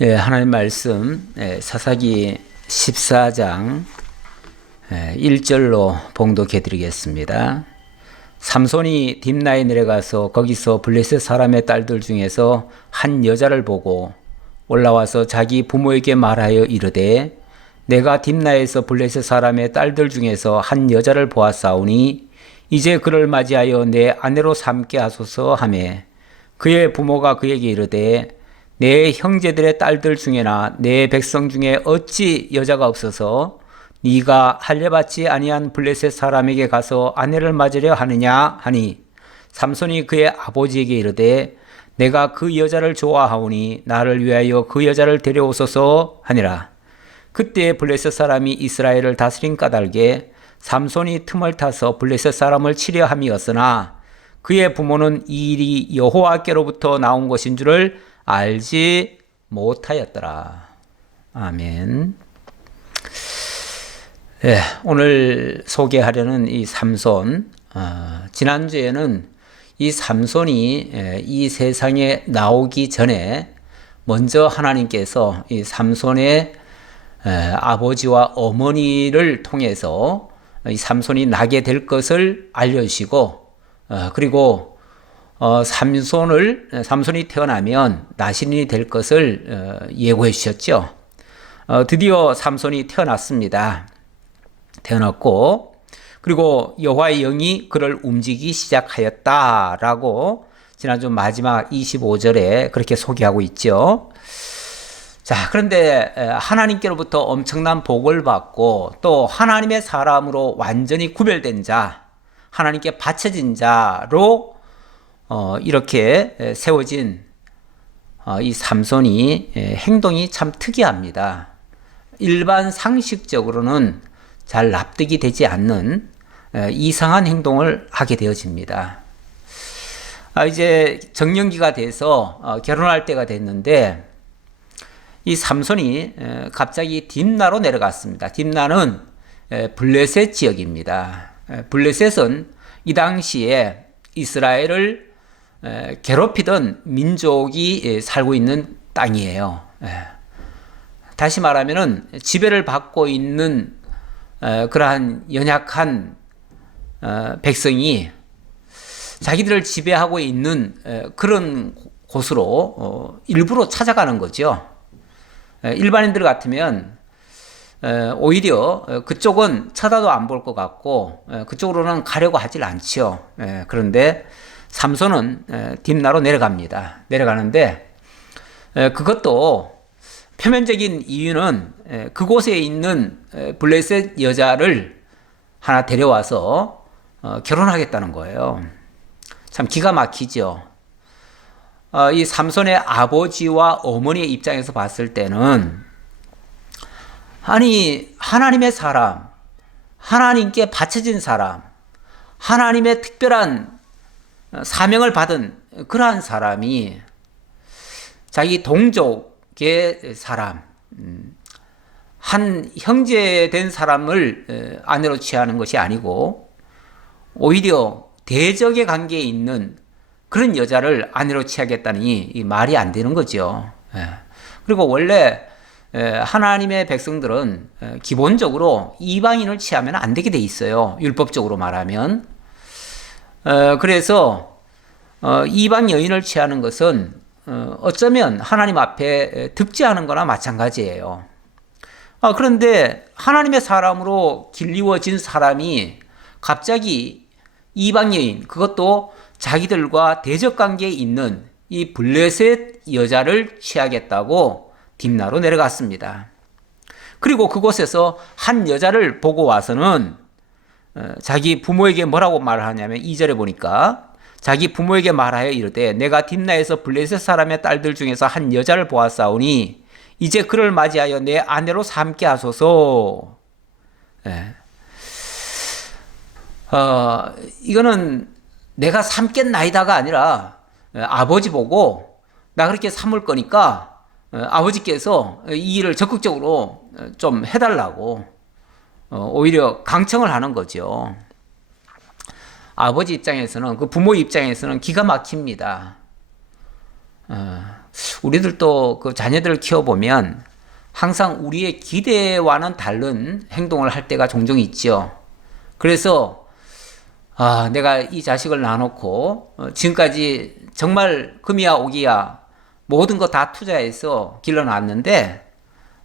하나님 말씀 사사기 14장 1절로 봉독해 드리겠습니다. 삼손이 딥나에 내려가서 거기서 블레셋 사람의 딸들 중에서 한 여자를 보고 올라와서 자기 부모에게 말하여 이르되 내가 딥나에서 블레셋 사람의 딸들 중에서 한 여자를 보았사오니 이제 그를 맞이하여 내 아내로 삼게 하소서 하매 그의 부모가 그에게 이르되 내 형제들의 딸들 중에나 내 백성 중에 어찌 여자가 없어서 네가 할례받지 아니한 블레셋 사람에게 가서 아내를 맞으려 하느냐 하니 삼손이 그의 아버지에게 이르되 내가 그 여자를 좋아하오니 나를 위하여 그 여자를 데려오소서 하니라. 그때 블레셋 사람이 이스라엘을 다스린 까닭에 삼손이 틈을 타서 블레셋 사람을 치려 함이었으나 그의 부모는 이 일이 여호와께로부터 나온 것인 줄을 알지 못하였더라. 아멘. 오늘 소개하려는 이 삼손, 지난주에는 이 삼손이 이 세상에 나오기 전에 먼저 하나님께서 이 삼손의 아버지와 어머니를 통해서 이 삼손이 나게 될 것을 알려주시고, 그리고 삼손이 태어나면 나신인이 될 것을 예고해 주셨죠. 드디어 삼손이 태어났습니다. 태어났고, 그리고 여호와의 영이 그를 움직이기 시작하였다라고 지난주 마지막 25절에 그렇게 소개하고 있죠. 자, 그런데 하나님께로부터 엄청난 복을 받고 또 하나님의 사람으로 완전히 구별된 자, 하나님께 바쳐진 자로 이렇게 세워진 이 삼손이 행동이 참 특이합니다. 일반 상식적으로는 잘 납득이 되지 않는 이상한 행동을 하게 되어집니다. 이제 정년기가 돼서 결혼할 때가 됐는데 이 삼손이 갑자기 딥나로 내려갔습니다. 딥나는 블레셋 지역입니다. 블레셋은 이 당시에 이스라엘을 괴롭히던 민족이 살고 있는 땅이에요. 다시 말하면은 지배를 받고 있는 그러한 연약한 백성이 자기들을 지배하고 있는 그런 곳으로 일부러 찾아가는 거죠. 일반인들 같으면 오히려 그쪽은 쳐다도 안 볼 것 같고 그쪽으로는 가려고 하질 않죠. 그런데 삼손은 딥나로 내려갑니다. 내려가는데 그것도 표면적인 이유는 그곳에 있는 블레셋 여자를 하나 데려와서 결혼하겠다는 거예요. 참 기가 막히죠. 이 삼손의 아버지와 어머니의 입장에서 봤을 때는 아니 하나님의 사람, 하나님께 바쳐진 사람, 하나님의 특별한 사명을 받은 그러한 사람이 자기 동족의 사람, 한 형제된 사람을 아내로 취하는 것이 아니고 오히려 대적의 관계에 있는 그런 여자를 아내로 취하겠다니 이 말이 안 되는 거죠. 그리고 원래 하나님의 백성들은 기본적으로 이방인을 취하면 안 되게 돼 있어요. 율법적으로 말하면. 그래서 이방 여인을 취하는 것은 어쩌면 하나님 앞에 득죄하는 거나 마찬가지예요. 그런데 하나님의 사람으로 길리워진 사람이 갑자기 이방 여인, 그것도 자기들과 대적 관계에 있는 이 블레셋 여자를 취하겠다고 딥나로 내려갔습니다. 그리고 그곳에서 한 여자를 보고 와서는 자기 부모에게 뭐라고 말을 하냐면 2절에 보니까 자기 부모에게 말하여 이르되 내가 딥나에서 블레셋 사람의 딸들 중에서 한 여자를 보았사오니 이제 그를 맞이하여 내 아내로 삼게 하소서. 이거는 내가 삼겠나이다가 아니라 아버지 보고 나 그렇게 삼을 거니까 아버지께서 이 일을 적극적으로 좀 해달라고 오히려 강청을 하는 거죠. 아버지 입장에서는, 그 부모 입장에서는 기가 막힙니다. 우리들도 그 자녀들을 키워보면 항상 우리의 기대와는 다른 행동을 할 때가 종종 있죠. 그래서 내가 이 자식을 낳아놓고 지금까지 정말 금이야 오기야 모든 거 다 투자해서 길러놨는데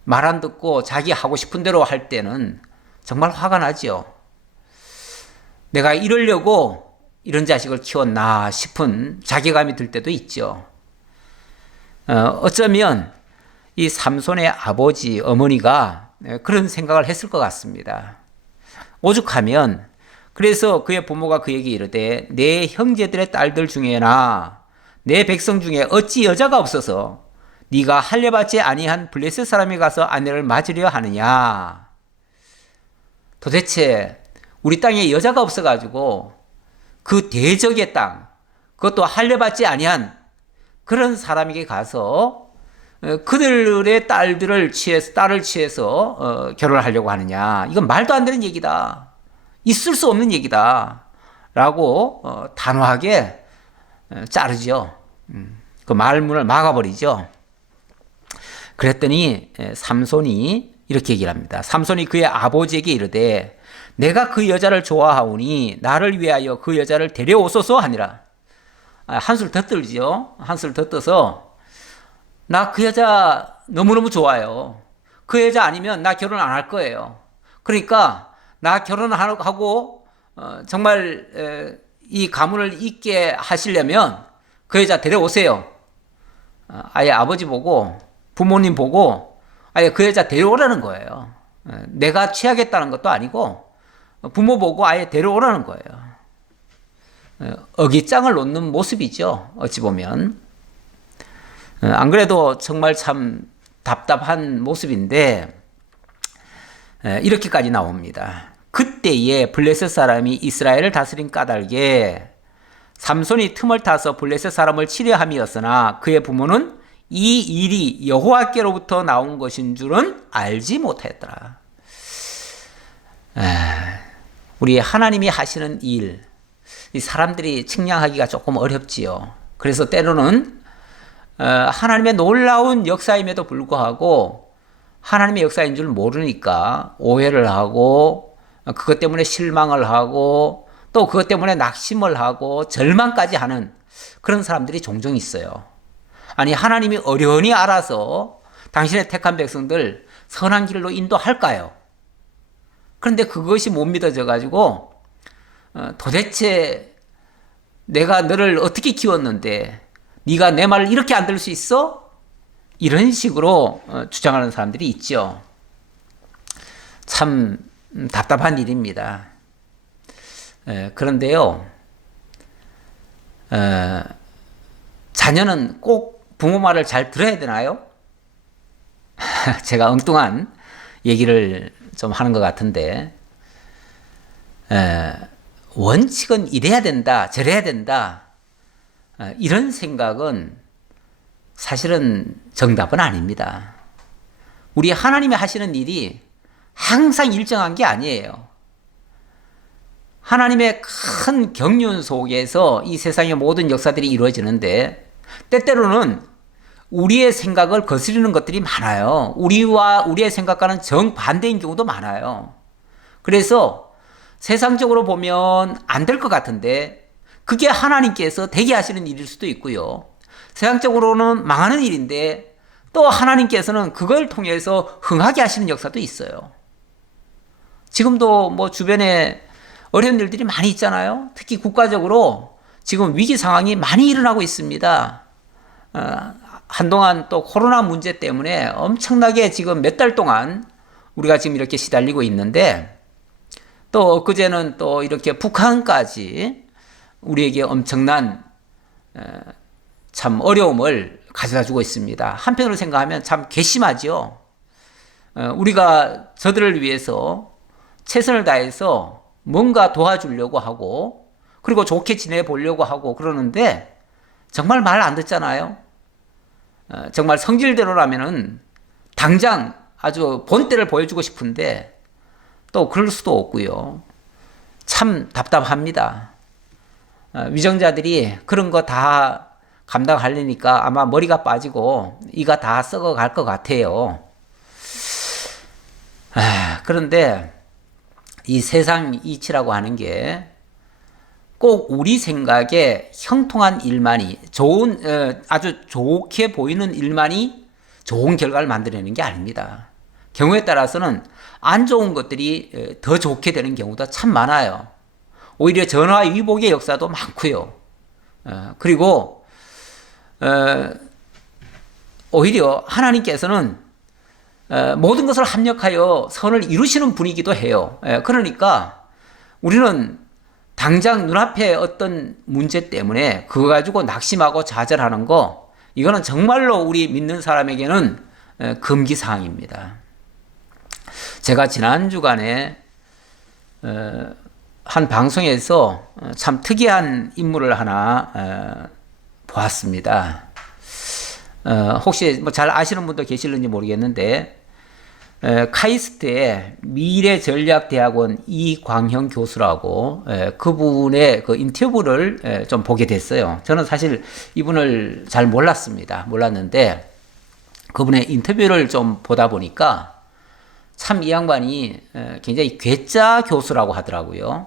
말 안 듣고 자기 하고 싶은 대로 할 때는 정말 화가 나죠. 내가 이러려고 이런 자식을 키웠나 싶은 자괴감이 들 때도 있죠. 어쩌면 이 삼손의 아버지, 어머니가 그런 생각을 했을 것 같습니다. 오죽하면 그래서 그의 부모가 그에게 이르되 내 형제들의 딸들 중에나 내 백성 중에 어찌 여자가 없어서 네가 할례받지 아니한 블레셋 사람이 가서 아내를 맞으려 하느냐. 도대체 우리 땅에 여자가 없어가지고 그 대적의 땅, 그것도 할례받지 아니한 그런 사람에게 가서 그들의 딸을 취해서 결혼을 하려고 하느냐. 이건 말도 안 되는 얘기다. 있을 수 없는 얘기다. 라고 단호하게 자르죠. 그 말문을 막아버리죠. 그랬더니 삼손이 이렇게 얘기를 합니다. 삼손이 그의 아버지에게 이르되 내가 그 여자를 좋아하오니 나를 위하여 그 여자를 데려오소서 하니라. 한술 더 떨죠. 한술 더 떠서 나 그 여자 너무너무 좋아요. 그 여자 아니면 나 결혼 안 할 거예요. 그러니까 나 결혼하고 정말 이 가문을 잇게 하시려면 그 여자 데려오세요. 아예 아버지 보고 부모님 보고 아예 그 여자 데려오라는 거예요. 내가 취하겠다는 것도 아니고 부모 보고 아예 데려오라는 거예요. 어깃장을 놓는 모습이죠. 어찌 보면. 안 그래도 정말 참 답답한 모습인데 이렇게까지 나옵니다. 그때에 블레셋 사람이 이스라엘을 다스린 까닭에 삼손이 틈을 타서 블레셋 사람을 치려함이었으나 그의 부모는 이 일이 여호와께로부터 나온 것인 줄은 알지 못했더라. 우리 하나님이 하시는 일, 이 사람들이 측량하기가 조금 어렵지요. 그래서 때로는 하나님의 놀라운 역사임에도 불구하고 하나님의 역사인 줄 모르니까 오해를 하고 그것 때문에 실망을 하고 또 그것 때문에 낙심을 하고 절망까지 하는 그런 사람들이 종종 있어요. 아니 하나님이 어련히 알아서 당신의 택한 백성들 선한 길로 인도할까요? 그런데 그것이 못 믿어져 가지고 도대체 내가 너를 어떻게 키웠는데 네가 내 말을 이렇게 안 들을 수 있어? 이런 식으로 주장하는 사람들이 있죠. 참 답답한 일입니다. 그런데요, 자녀는 꼭 부모 말을 잘 들어야 되나요? 제가 엉뚱한 얘기를 좀 하는 것 같은데, 원칙은 이래야 된다, 저래야 된다, 이런 생각은 사실은 정답은 아닙니다. 우리 하나님이 하시는 일이 항상 일정한 게 아니에요. 하나님의 큰 경륜 속에서 이 세상의 모든 역사들이 이루어지는데 때때로는 우리의 생각을 거스르는 것들이 많아요. 우리의 생각과는 정반대인 경우도 많아요. 그래서 세상적으로 보면 안 될 것 같은데 그게 하나님께서 되게 하시는 일일 수도 있고요. 세상적으로는 망하는 일인데 또 하나님께서는 그걸 통해서 흥하게 하시는 역사도 있어요. 지금도 뭐 주변에 어려운 일들이 많이 있잖아요. 특히 국가적으로 지금 위기 상황이 많이 일어나고 있습니다. 한동안 또 코로나 문제 때문에 엄청나게 지금 몇 달 동안 우리가 지금 이렇게 시달리고 있는데 또 엊그제는 또 이렇게 북한까지 우리에게 엄청난 참 어려움을 가져다 주고 있습니다. 한편으로 생각하면 참 괘씸하죠. 우리가 저들을 위해서 최선을 다해서 뭔가 도와주려고 하고 그리고 좋게 지내보려고 하고 그러는데 정말 말 안 듣잖아요. 정말 성질대로라면은 당장 아주 본때를 보여주고 싶은데 또 그럴 수도 없고요. 참 답답합니다. 위정자들이 그런 거 다 감당하려니까 아마 머리가 빠지고 이가 다 썩어갈 것 같아요. 그런데 이 세상 이치라고 하는 게 꼭 우리 생각에 형통한 일만이 아주 좋게 보이는 일만이 좋은 결과를 만들어내는 게 아닙니다. 경우에 따라서는 안 좋은 것들이 더 좋게 되는 경우도 참 많아요. 오히려 전화위복의 역사도 많고요. 그리고 오히려 하나님께서는 모든 것을 합력하여 선을 이루시는 분이기도 해요. 그러니까 우리는 당장 눈앞에 어떤 문제 때문에 그거 가지고 낙심하고 좌절하는 거, 이거는 정말로 우리 믿는 사람에게는 금기사항입니다. 제가 지난 주간에 한 방송에서 참 특이한 인물을 하나 보았습니다. 혹시 뭐 잘 아시는 분도 계실는지 모르겠는데, 카이스트의 미래전략대학원 이광형 교수라고 그분의 그 인터뷰를 좀 보게 됐어요. 저는 사실 이분을 잘 몰랐는데 그분의 인터뷰를 좀 보다 보니까 참 이 양반이 굉장히 괴짜 교수라고 하더라고요.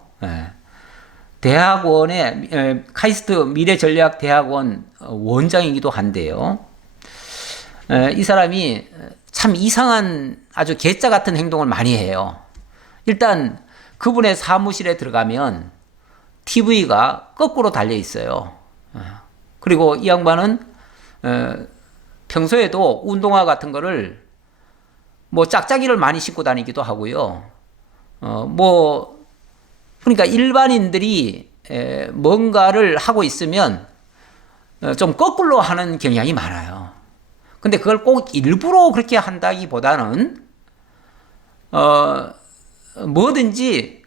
대학원의 카이스트 미래전략대학원 원장이기도 한데요. 이 사람이 참 이상한 아주 괴짜 같은 행동을 많이 해요. 일단 그분의 사무실에 들어가면 TV가 거꾸로 달려 있어요. 그리고 이 양반은 평소에도 운동화 같은 거를 뭐 짝짝이를 많이 신고 다니기도 하고요. 그러니까 일반인들이 뭔가를 하고 있으면 좀 거꾸로 하는 경향이 많아요. 근데 그걸 꼭 일부러 그렇게 한다기보다는 뭐든지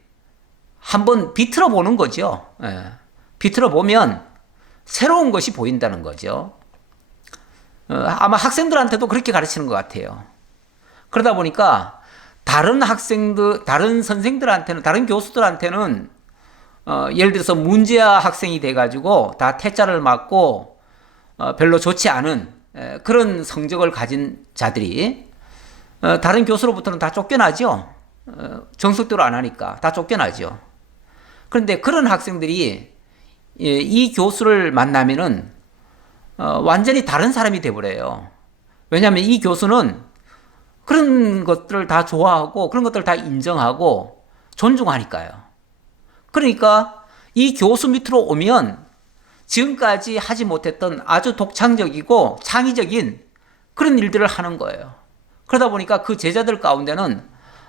한번 비틀어 보는 거죠. 비틀어 보면 새로운 것이 보인다는 거죠. 아마 학생들한테도 그렇게 가르치는 것 같아요. 그러다 보니까 다른 선생들한테는, 다른 교수들한테는 예를 들어서 문제아 학생이 돼가지고 다 퇴짜를 맞고 별로 좋지 않은 그런 성적을 가진 자들이 다른 교수로부터는 다 쫓겨나죠. 정석대로 안 하니까 다 쫓겨나죠. 그런데 그런 학생들이 이 교수를 만나면은 완전히 다른 사람이 돼버려요. 왜냐하면 이 교수는 그런 것들을 다 좋아하고 그런 것들을 다 인정하고 존중하니까요. 그러니까 이 교수 밑으로 오면 지금까지 하지 못했던 아주 독창적이고 창의적인 그런 일들을 하는 거예요. 그러다 보니까 그 제자들 가운데는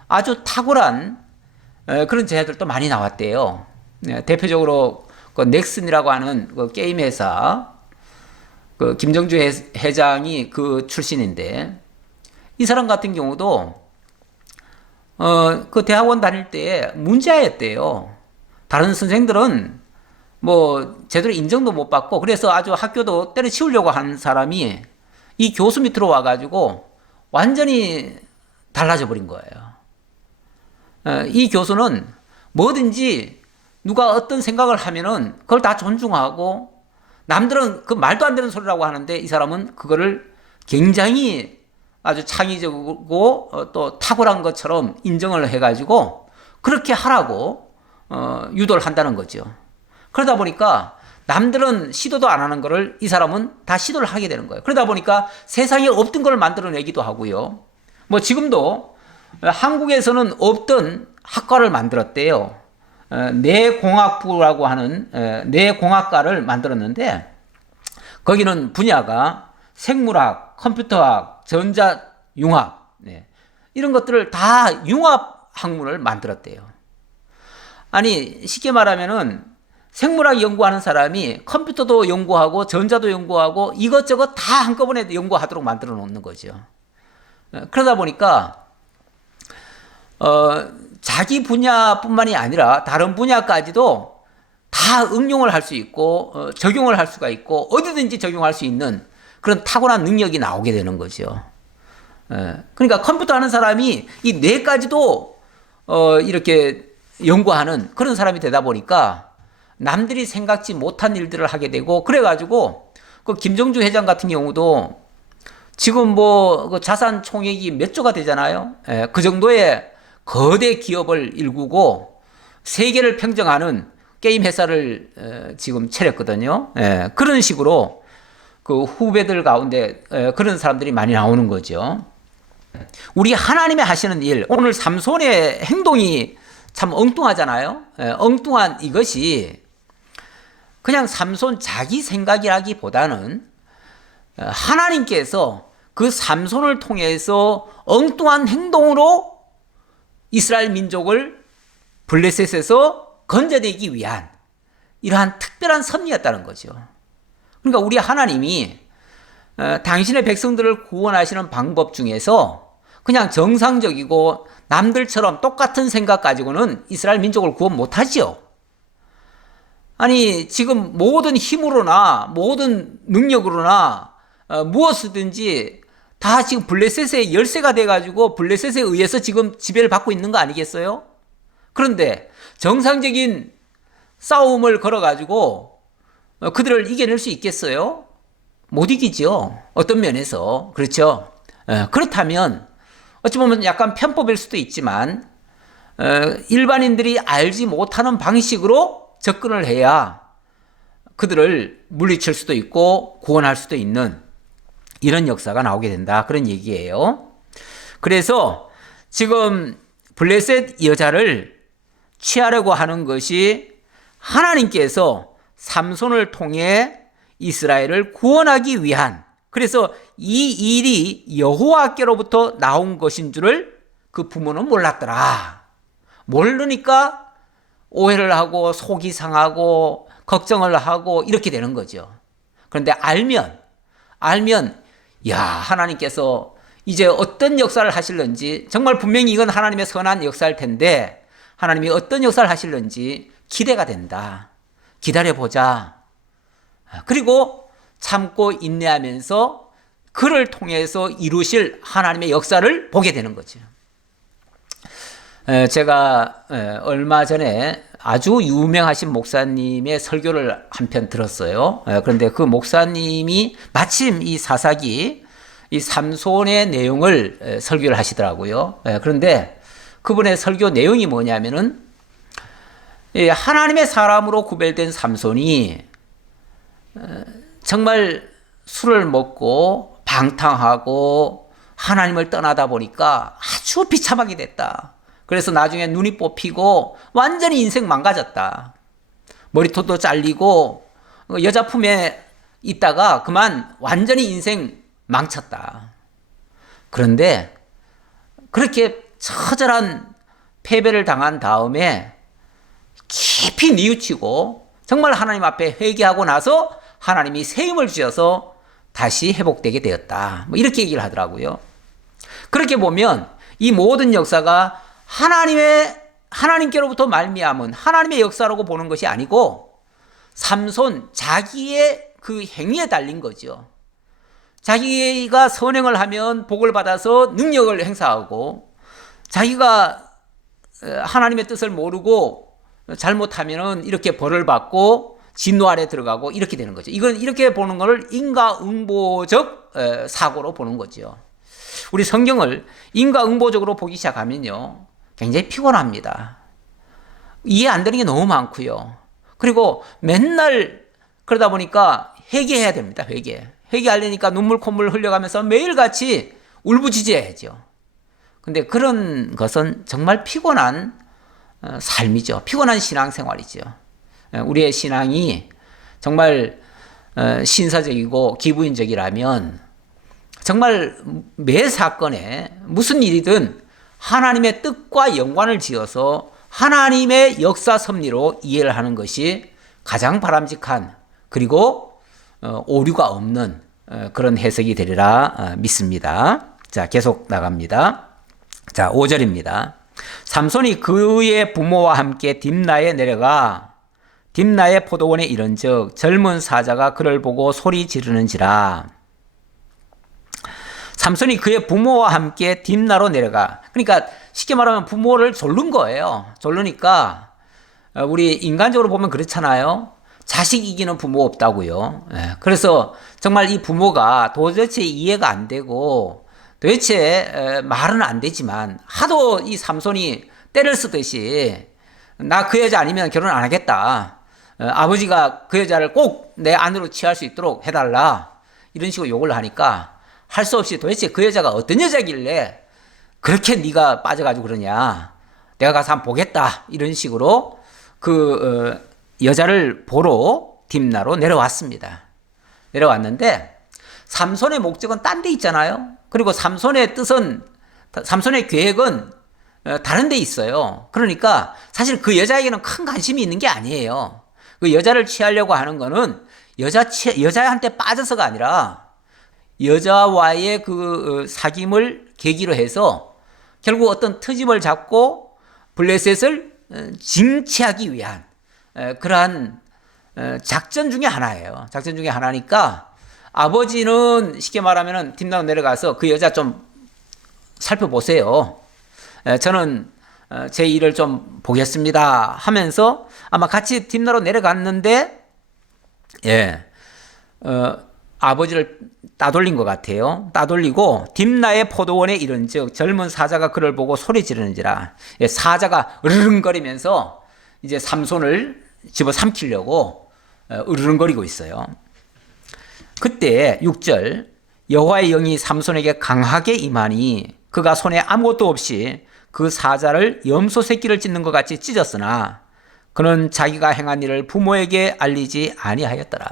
아주 탁월한 그런 제자들도 많이 나왔대요. 대표적으로 그 넥슨이라고 하는 그 게임 회사 그 김정주 회장이 그 출신인데, 이 사람 같은 경우도 그 대학원 다닐 때 문제아였대요. 다른 선생들은 뭐 제대로 인정도 못 받고 그래서 아주 학교도 때려치우려고 하는 사람이 이 교수 밑으로 와가지고 완전히 달라져 버린 거예요. 이 교수는 뭐든지 누가 어떤 생각을 하면은 그걸 다 존중하고, 남들은 그 말도 안 되는 소리라고 하는데 이 사람은 그거를 굉장히 아주 창의적이고 또 탁월한 것처럼 인정을 해가지고 그렇게 하라고 유도를 한다는 거죠. 그러다 보니까 남들은 시도도 안 하는 거를 이 사람은 다 시도를 하게 되는 거예요. 그러다 보니까 세상에 없던 걸 만들어내기도 하고요. 뭐 지금도 한국에서는 없던 학과를 만들었대요. 뇌공학부라고 하는 뇌공학과를 만들었는데, 거기는 분야가 생물학, 컴퓨터학, 전자융합, 이런 것들을 다 융합 학문을 만들었대요. 아니 쉽게 말하면은 생물학 연구하는 사람이 컴퓨터도 연구하고 전자도 연구하고 이것저것 다 한꺼번에 연구하도록 만들어 놓는 거죠. 그러다 보니까 자기 분야뿐만이 아니라 다른 분야까지도 다 응용을 할 수 있고 적용을 할 수가 있고 어디든지 적용할 수 있는 그런 탁월한 능력이 나오게 되는 거죠. 그러니까 컴퓨터 하는 사람이 이 뇌까지도 이렇게 연구하는 그런 사람이 되다 보니까 남들이 생각지 못한 일들을 하게 되고, 그래가지고 그 김정주 회장 같은 경우도 지금 뭐 그 자산 총액이 몇 조가 되잖아요. 예, 그 정도의 거대 기업을 일구고 세계를 평정하는 게임 회사를 지금 차렸거든요. 예, 그런 식으로 그 후배들 가운데 그런 사람들이 많이 나오는 거죠. 우리 하나님의 하시는 일, 오늘 삼손의 행동이 참 엉뚱하잖아요. 엉뚱한 이것이 그냥 삼손 자기 생각이라기보다는 하나님께서 그 삼손을 통해서 엉뚱한 행동으로 이스라엘 민족을 블레셋에서 건져내기 위한 이러한 특별한 섭리였다는 거죠. 그러니까 우리 하나님이 당신의 백성들을 구원하시는 방법 중에서 그냥 정상적이고 남들처럼 똑같은 생각 가지고는 이스라엘 민족을 구원 못하지요. 아니 지금 모든 힘으로나 모든 능력으로나 무엇이든지 다 지금 블레셋의 열세가 돼가지고 블레셋에 의해서 지금 지배를 받고 있는 거 아니겠어요? 그런데 정상적인 싸움을 걸어가지고 그들을 이겨낼 수 있겠어요? 못 이기죠. 어떤 면에서. 그렇죠. 그렇다면 어찌 보면 약간 편법일 수도 있지만 일반인들이 알지 못하는 방식으로 접근을 해야 그들을 물리칠 수도 있고 구원할 수도 있는 이런 역사가 나오게 된다. 그런 얘기예요. 그래서 지금 블레셋 여자를 취하려고 하는 것이 하나님께서 삼손을 통해 이스라엘을 구원하기 위한, 그래서 이 일이 여호와께로부터 나온 것인 줄을 그 부모는 몰랐더라. 모르니까 오해를 하고 속이 상하고 걱정을 하고 이렇게 되는 거죠. 그런데 알면 야, 하나님께서 이제 어떤 역사를 하실런지, 정말 분명히 이건 하나님의 선한 역사일 텐데 하나님이 어떤 역사를 하실런지 기대가 된다. 기다려보자. 그리고 참고 인내하면서 그를 통해서 이루실 하나님의 역사를 보게 되는 거죠. 제가 얼마 전에 아주 유명하신 목사님의 설교를 한 편 들었어요. 그런데 그 목사님이 마침 이 사사기, 이 삼손의 내용을 설교를 하시더라고요. 그런데 그분의 설교 내용이 뭐냐면은 하나님의 사람으로 구별된 삼손이 정말 술을 먹고 방탕하고 하나님을 떠나다 보니까 아주 비참하게 됐다. 그래서 나중에 눈이 뽑히고 완전히 인생 망가졌다. 머리털도 잘리고 여자 품에 있다가 그만 완전히 인생 망쳤다. 그런데 그렇게 처절한 패배를 당한 다음에 깊이 뉘우치고 정말 하나님 앞에 회개하고 나서 하나님이 새 힘을 주셔서 다시 회복되게 되었다. 뭐 이렇게 얘기를 하더라고요. 그렇게 보면 이 모든 역사가 하나님께로부터 말미암은 하나님의 역사라고 보는 것이 아니고 삼손 자기의 그 행위에 달린 거죠. 자기가 선행을 하면 복을 받아서 능력을 행사하고, 자기가 하나님의 뜻을 모르고 잘못하면은 이렇게 벌을 받고 진노 아래 들어가고 이렇게 되는 거죠. 이건 이렇게 보는 것을 인과응보적 사고로 보는 거죠. 우리 성경을 인과응보적으로 보기 시작하면요, 굉장히 피곤합니다. 이해 안 되는 게 너무 많고요. 그리고 맨날 그러다 보니까 회개해야 됩니다. 회개하려니까 눈물 콧물 흘려가면서 매일같이 울부짖어야죠. 근데 그런 것은 정말 피곤한 삶이죠. 피곤한 신앙생활이죠. 우리의 신앙이 정말 신사적이고 기부인적이라면 정말 매 사건에 무슨 일이든 하나님의 뜻과 연관을 지어서 하나님의 역사 섭리로 이해를 하는 것이 가장 바람직한, 그리고 오류가 없는 그런 해석이 되리라 믿습니다. 자, 계속 나갑니다. 자, 5절입니다. 삼손이 그의 부모와 함께 딥나에 내려가 딥나의 포도원에 이른즉 젊은 사자가 그를 보고 소리 지르는지라. 삼손이 그의 부모와 함께 딥나로 내려가. 그러니까 쉽게 말하면 부모를 졸른 거예요. 졸르니까 우리 인간적으로 보면 그렇잖아요. 자식 이기는 부모 없다고요. 그래서 정말 이 부모가 도대체 이해가 안 되고 도대체 말은 안 되지만 하도 이 삼손이 때를 쓰듯이 나 그 여자 아니면 결혼 안 하겠다. 아버지가 그 여자를 꼭 내 아내로 취할 수 있도록 해달라. 이런 식으로 욕을 하니까 할 수 없이 도대체 그 여자가 어떤 여자길래 그렇게 네가 빠져가지고 그러냐. 내가 가서 한번 보겠다. 이런 식으로 여자를 보러 딥나로 내려왔습니다. 내려왔는데 삼손의 목적은 딴 데 있잖아요. 그리고 삼손의 계획은 다른 데 있어요. 그러니까 사실 그 여자에게는 큰 관심이 있는 게 아니에요. 그 여자를 취하려고 하는 거는 여자한테 빠져서가 아니라 여자와의 그 사귐을 계기로 해서 결국 어떤 트집을 잡고 블레셋을 징치하기 위한 그러한 작전 중에 하나예요. 작전 중에 하나니까 아버지는 쉽게 말하면 딥나로 내려가서 그 여자 좀 살펴보세요. 저는 제 일을 좀 보겠습니다 하면서 아마 같이 딥나로 내려갔는데 아버지를 따돌린 것 같아요. 따돌리고 딥나의 포도원에 이른즉 젊은 사자가 그를 보고 소리 지르는지라. 사자가 으르렁거리면서 이제 삼손을 집어삼키려고 으르렁거리고 있어요. 그때 6절 여호와의 영이 삼손에게 강하게 임하니 그가 손에 아무것도 없이 그 사자를 염소 새끼를 찢는 것 같이 찢었으나 그는 자기가 행한 일을 부모에게 알리지 아니하였더라.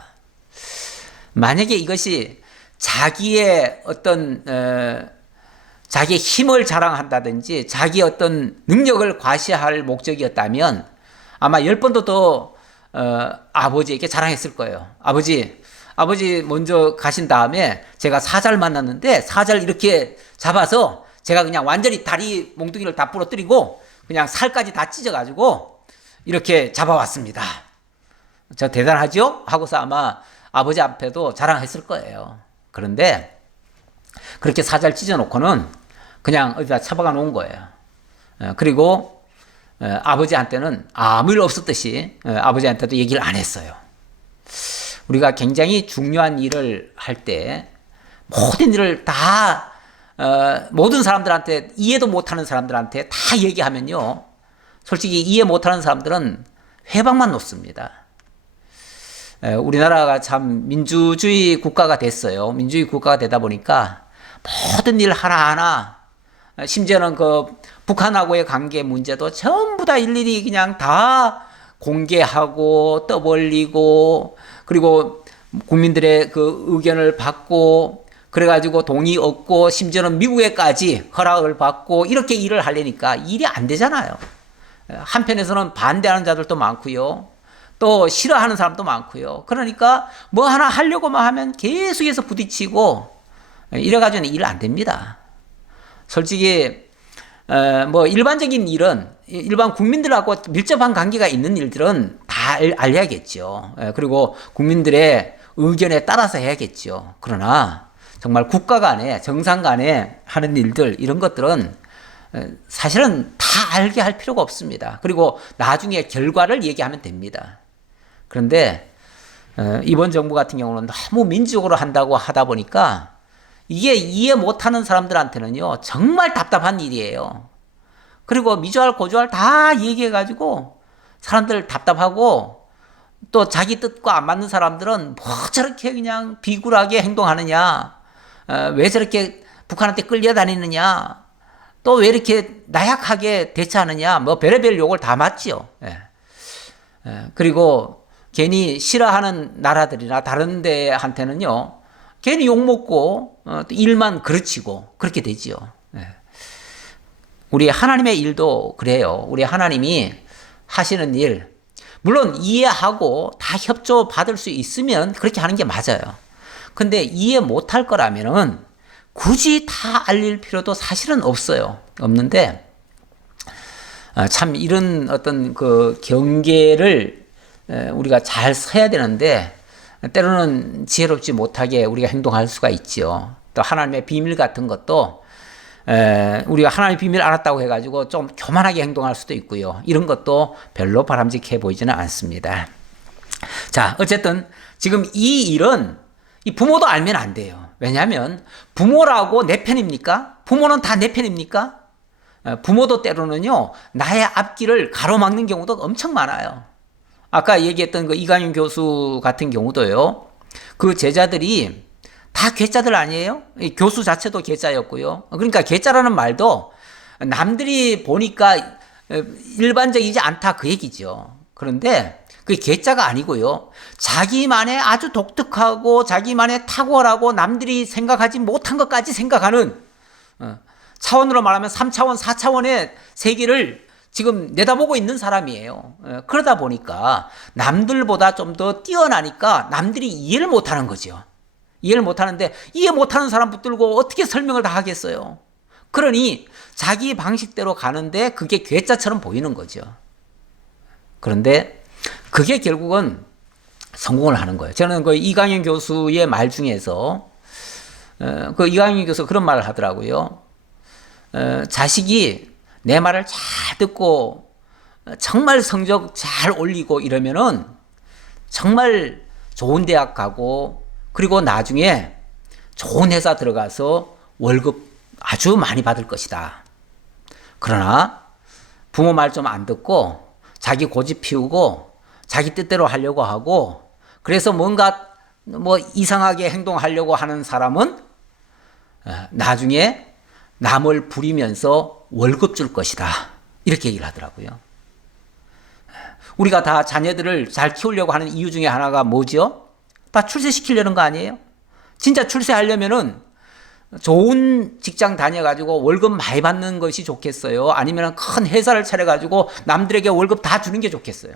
만약에 이것이 자기의 어떤 자기의 힘을 자랑한다든지 자기의 어떤 능력을 과시할 목적이었다면 아마 10번도 더 아버지에게 자랑했을 거예요. 아버지 먼저 가신 다음에 제가 사자를 만났는데 사자를 이렇게 잡아서 제가 그냥 완전히 다리 몽둥이를 다 부러뜨리고 그냥 살까지 다 찢어가지고 이렇게 잡아왔습니다. 저 대단하죠? 하고서 아마 아버지 앞에도 자랑했을 거예요. 그런데 그렇게 사자를 찢어놓고는 그냥 어디다 처박아 놓은 거예요. 그리고 아버지한테는 아무 일 없었듯이 아버지한테도 얘기를 안 했어요. 우리가 굉장히 중요한 일을 할 때 모든 일을 다 모든 사람들한테 이해도 못하는 사람들한테 다 얘기하면요. 솔직히 이해 못하는 사람들은 회방만 놓습니다. 우리나라가 참 민주주의 국가가 됐어요. 민주주의 국가가 되다 보니까 모든 일 하나하나 심지어는 그 북한하고의 관계 문제도 전부 다 일일이 그냥 다 공개하고 떠벌리고 그리고 국민들의 그 의견을 받고 그래가지고 동의 얻고 심지어는 미국에까지 허락을 받고 이렇게 일을 하려니까 일이 안 되잖아요. 한편에서는 반대하는 자들도 많고요. 또 싫어하는 사람도 많고요. 그러니까 뭐 하나 하려고만 하면 계속해서 부딪히고 이래가지고는 일 안 됩니다. 솔직히 뭐 일반적인 일은 일반 국민들하고 밀접한 관계가 있는 일들은 다 알려야겠죠. 그리고 국민들의 의견에 따라서 해야겠죠. 그러나 정말 국가 간에 정상 간에 하는 일들 이런 것들은 사실은 다 알게 할 필요가 없습니다. 그리고 나중에 결과를 얘기하면 됩니다. 그런데 이번 정부 같은 경우는 너무 민주적으로 한다고 하다 보니까 이게 이해 못하는 사람들한테는요 정말 답답한 일이에요. 그리고 미주알 고주알 다 얘기해가지고 사람들 답답하고 또 자기 뜻과 안 맞는 사람들은 뭐 저렇게 그냥 비굴하게 행동하느냐, 왜 저렇게 북한한테 끌려다니느냐, 또 왜 이렇게 나약하게 대처하느냐, 뭐 별의별 욕을 다 맞지요. 그리고 괜히 싫어하는 나라들이나 다른 데한테는요 괜히 욕먹고 또 일만 그르치고 그렇게 되지요. 우리 하나님의 일도 그래요. 우리 하나님이 하시는 일 물론 이해하고 다 협조 받을 수 있으면 그렇게 하는 게 맞아요. 근데 이해 못할 거라면은 굳이 다 알릴 필요도 사실은 없어요. 없는데 참 이런 어떤 그 경계를 우리가 잘 서야 되는데 때로는 지혜롭지 못하게 우리가 행동할 수가 있지요. 또 하나님의 비밀 같은 것도 우리가 하나님의 비밀 알았다고 해가지고 좀 교만하게 행동할 수도 있고요. 이런 것도 별로 바람직해 보이지는 않습니다. 자, 어쨌든 지금 이 일은 이 부모도 알면 안 돼요. 왜냐하면 부모라고 내 편입니까? 부모는 다 내 편입니까? 부모도 때로는요, 나의 앞길을 가로막는 경우도 엄청 많아요. 아까 얘기했던 그 이강윤 교수 같은 경우도요, 그 제자들이 다 괴짜들 아니에요? 교수 자체도 괴짜였고요. 그러니까 괴짜라는 말도 남들이 보니까 일반적이지 않다 그 얘기죠. 그런데 그게 괴짜가 아니고요. 자기만의 아주 독특하고 자기만의 탁월하고 남들이 생각하지 못한 것까지 생각하는 차원으로 말하면 3차원, 4차원의 세계를 지금 내다보고 있는 사람이에요. 그러다 보니까 남들보다 좀 더 뛰어나니까 남들이 이해를 못하는 거죠. 이해를 못하는데 이해 못하는 사람 붙들고 어떻게 설명을 다 하겠어요. 그러니 자기 방식대로 가는데 그게 괴짜처럼 보이는 거죠. 그런데 그게 결국은 성공을 하는 거예요. 저는 그 이강윤 교수의 말 중에서 그 이강윤 교수 그런 말을 하더라고요. 자식이 내 말을 잘 듣고 정말 성적 잘 올리고 이러면은 정말 좋은 대학 가고 그리고 나중에 좋은 회사 들어가서 월급 아주 많이 받을 것이다. 그러나 부모 말 좀 안 듣고 자기 고집 피우고 자기 뜻대로 하려고 하고 그래서 뭔가 뭐 이상하게 행동하려고 하는 사람은 나중에 남을 부리면서 월급 줄 것이다. 이렇게 얘기를 하더라고요. 우리가 다 자녀들을 잘 키우려고 하는 이유 중에 하나가 뭐죠? 다 출세시키려는 거 아니에요? 진짜 출세하려면은 좋은 직장 다녀가지고 월급 많이 받는 것이 좋겠어요? 아니면 큰 회사를 차려가지고 남들에게 월급 다 주는 게 좋겠어요?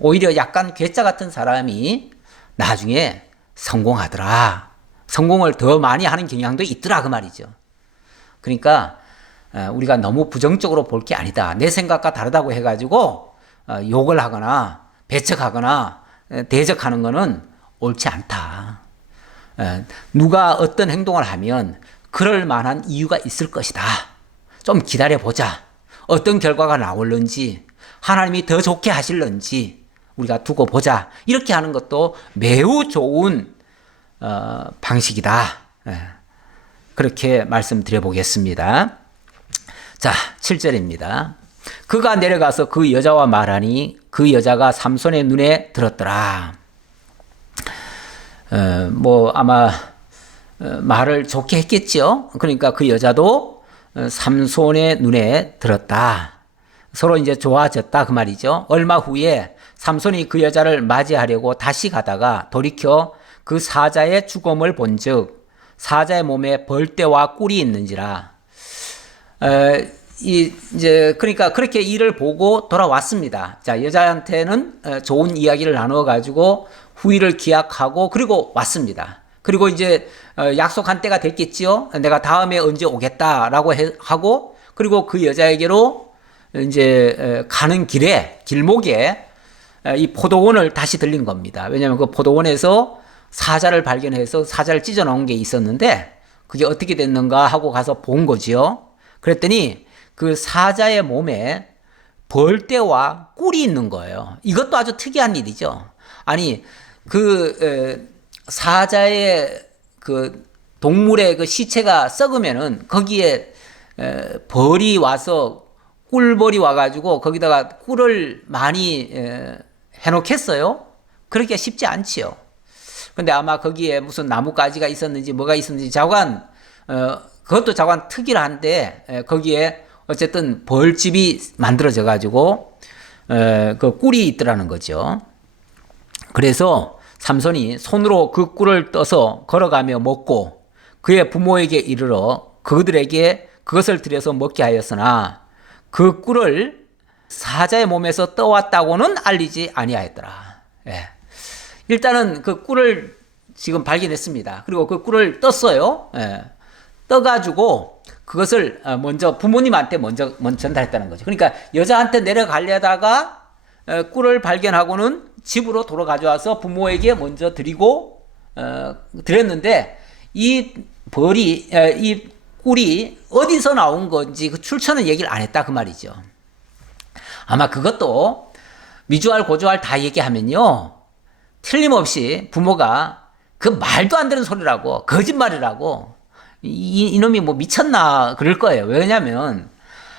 오히려 약간 괴짜 같은 사람이 나중에 성공하더라. 성공을 더 많이 하는 경향도 있더라 그 말이죠. 그러니까 우리가 너무 부정적으로 볼 게 아니다. 내 생각과 다르다고 해가지고 욕을 하거나 배척하거나 대적하는 거는 옳지 않다. 누가 어떤 행동을 하면 그럴 만한 이유가 있을 것이다. 좀 기다려보자. 어떤 결과가 나올는지 하나님이 더 좋게 하실는지 우리가 두고 보자. 이렇게 하는 것도 매우 좋은 방식이다. 그렇게 말씀드려 보겠습니다. 자, 7절입니다. 그가 내려가서 그 여자와 말하니 그 여자가 삼손의 눈에 들었더라. 뭐 아마 말을 좋게 했겠죠. 그러니까 그 여자도 삼손의 눈에 들었다. 서로 이제 좋아졌다 그 말이죠. 얼마 후에 삼손이 그 여자를 맞이하려고 다시 가다가 돌이켜 그 사자의 죽음을 본즉 사자의 몸에 벌떼와 꿀이 있는지라. 이제 그러니까 그렇게 일을 보고 돌아왔습니다. 자, 여자한테는 좋은 이야기를 나누어 가지고 후일을 기약하고 그리고 왔습니다. 그리고 이제 약속한 때가 됐겠지요. 내가 다음에 언제 오겠다라고 하고 그리고 그 여자에게로 이제 가는 길에 길목에 이 포도원을 다시 들린 겁니다. 왜냐하면 그 포도원에서 사자를 발견해서 사자를 찢어 놓은 게 있었는데 그게 어떻게 됐는가 하고 가서 본 거지요. 그랬더니 그 사자의 몸에 벌떼와 꿀이 있는 거예요. 이것도 아주 특이한 일이죠. 아니 그 사자의 그 동물의 그 시체가 썩으면은 거기에 벌이 와서 꿀벌이 와가지고 거기다가 꿀을 많이 해놓겠어요? 그렇게 쉽지 않지요. 근데 아마 거기에 무슨 나뭇가지가 있었는지 뭐가 있었는지 자관 그것도 자관 특이한데 거기에 어쨌든 벌집이 만들어져 가지고 그 꿀이 있더라는 거죠. 그래서 삼손이 손으로 그 꿀을 떠서 걸어가며 먹고 그의 부모에게 이르러 그들에게 그것을 들여서 먹게 하였으나 그 꿀을 사자의 몸에서 떠왔다고는 알리지 아니하였더라. 예. 일단은 그 꿀을 지금 발견했습니다. 그리고 그 꿀을 떴어요. 예. 떠가지고 그것을 먼저 부모님한테 먼저 전달했다는 거죠. 그러니까 여자한테 내려가려다가 꿀을 발견하고는 집으로 돌아가져와서 부모에게 먼저 드렸는데 이 벌이 이 꿀이 어디서 나온 건지 그 출처는 얘기를 안 했다 그 말이죠. 아마 그것도 미주알 고주알 다 얘기하면요. 틀림없이 부모가 그 말도 안 되는 소리라고 거짓말이라고 이놈이 뭐 미쳤나 그럴 거예요. 왜냐면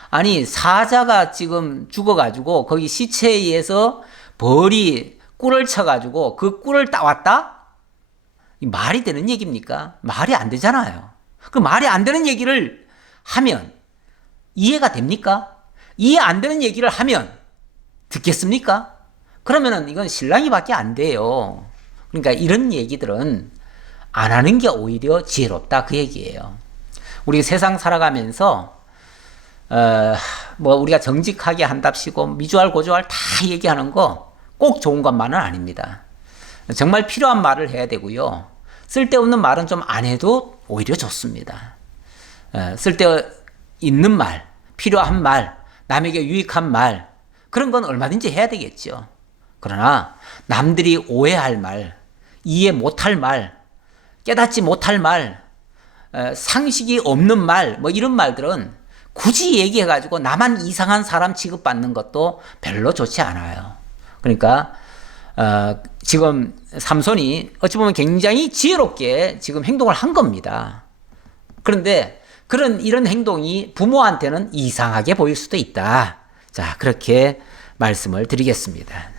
아니 사자가 지금 죽어가지고 거기 시체에 의해서 벌이 꿀을 쳐가지고 그 꿀을 따왔다? 말이 되는 얘기입니까? 말이 안 되잖아요. 그 말이 안 되는 얘기를 하면 이해가 됩니까? 이해 안 되는 얘기를 하면 듣겠습니까? 그러면은 이건 신랑이밖에 안 돼요. 그러니까 이런 얘기들은 안 하는 게 오히려 지혜롭다 그 얘기예요. 우리 세상 살아가면서 뭐 우리가 정직하게 한답시고 미주알 고주알 다 얘기하는 거 꼭 좋은 것만은 아닙니다. 정말 필요한 말을 해야 되고요. 쓸데없는 말은 좀 안 해도 오히려 좋습니다. 쓸데있는 말, 필요한 말, 남에게 유익한 말 그런 건 얼마든지 해야 되겠죠. 그러나 남들이 오해할 말, 이해 못할 말, 깨닫지 못할 말, 상식이 없는 말, 뭐 이런 말들은 굳이 얘기해가지고 나만 이상한 사람 취급받는 것도 별로 좋지 않아요. 그러니까 지금 삼손이 어찌 보면 굉장히 지혜롭게 지금 행동을 한 겁니다. 그런데 이런 행동이 부모한테는 이상하게 보일 수도 있다. 자, 그렇게 말씀을 드리겠습니다.